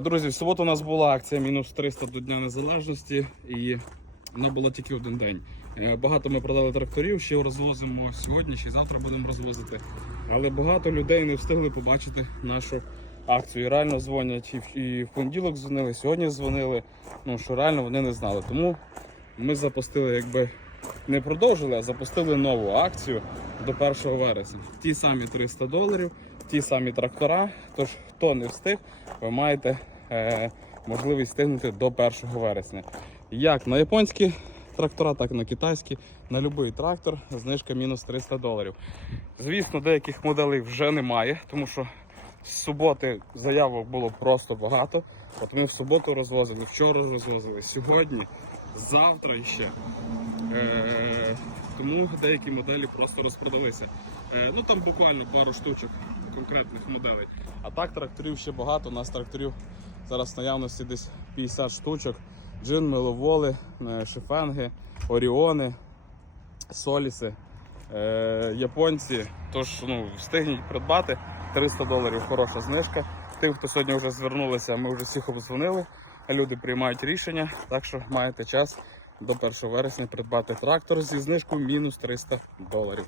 Друзі, в суботу у нас була акція мінус 300 до Дня Незалежності і вона була тільки один день. Е, Багато ми продали тракторів, ще розвозимо сьогодні, ще завтра будемо розвозити. Але багато людей не встигли побачити нашу акцію. І реально дзвонять і в, понеділок дзвонили, сьогодні дзвонили. Ну що реально вони не знали. Тому ми запустили, якби не продовжили, а запустили нову акцію до 1 вересня. Ті самі 300 доларів, ті самі трактора. Тож, хто не встиг, ви маєте можливість встигнути до 1 вересня. Як на японські трактора, так і на китайські. На будь-який трактор знижка мінус 300 доларів. Звісно, деяких моделей вже немає, тому що з суботи заявок було просто багато. От ми в суботу розвозили, вчора розвозили, сьогодні, завтра ще. Е, тому деякі моделі просто розпродалися. Е, ну там буквально пару штучок конкретних моделей. А так тракторів ще багато. У нас тракторів зараз в наявності десь 50 штучок. Джин, миловоли, е, шифенги, оріони, соліси, е, японці. Тож ну, встигніть придбати 300 доларів хороша знижка. Тим, хто сьогодні вже звернулися, ми вже всіх обдзвонили. Люди приймають рішення, так що маєте час до 1 вересня придбати трактор зі знижкою мінус 300 доларів.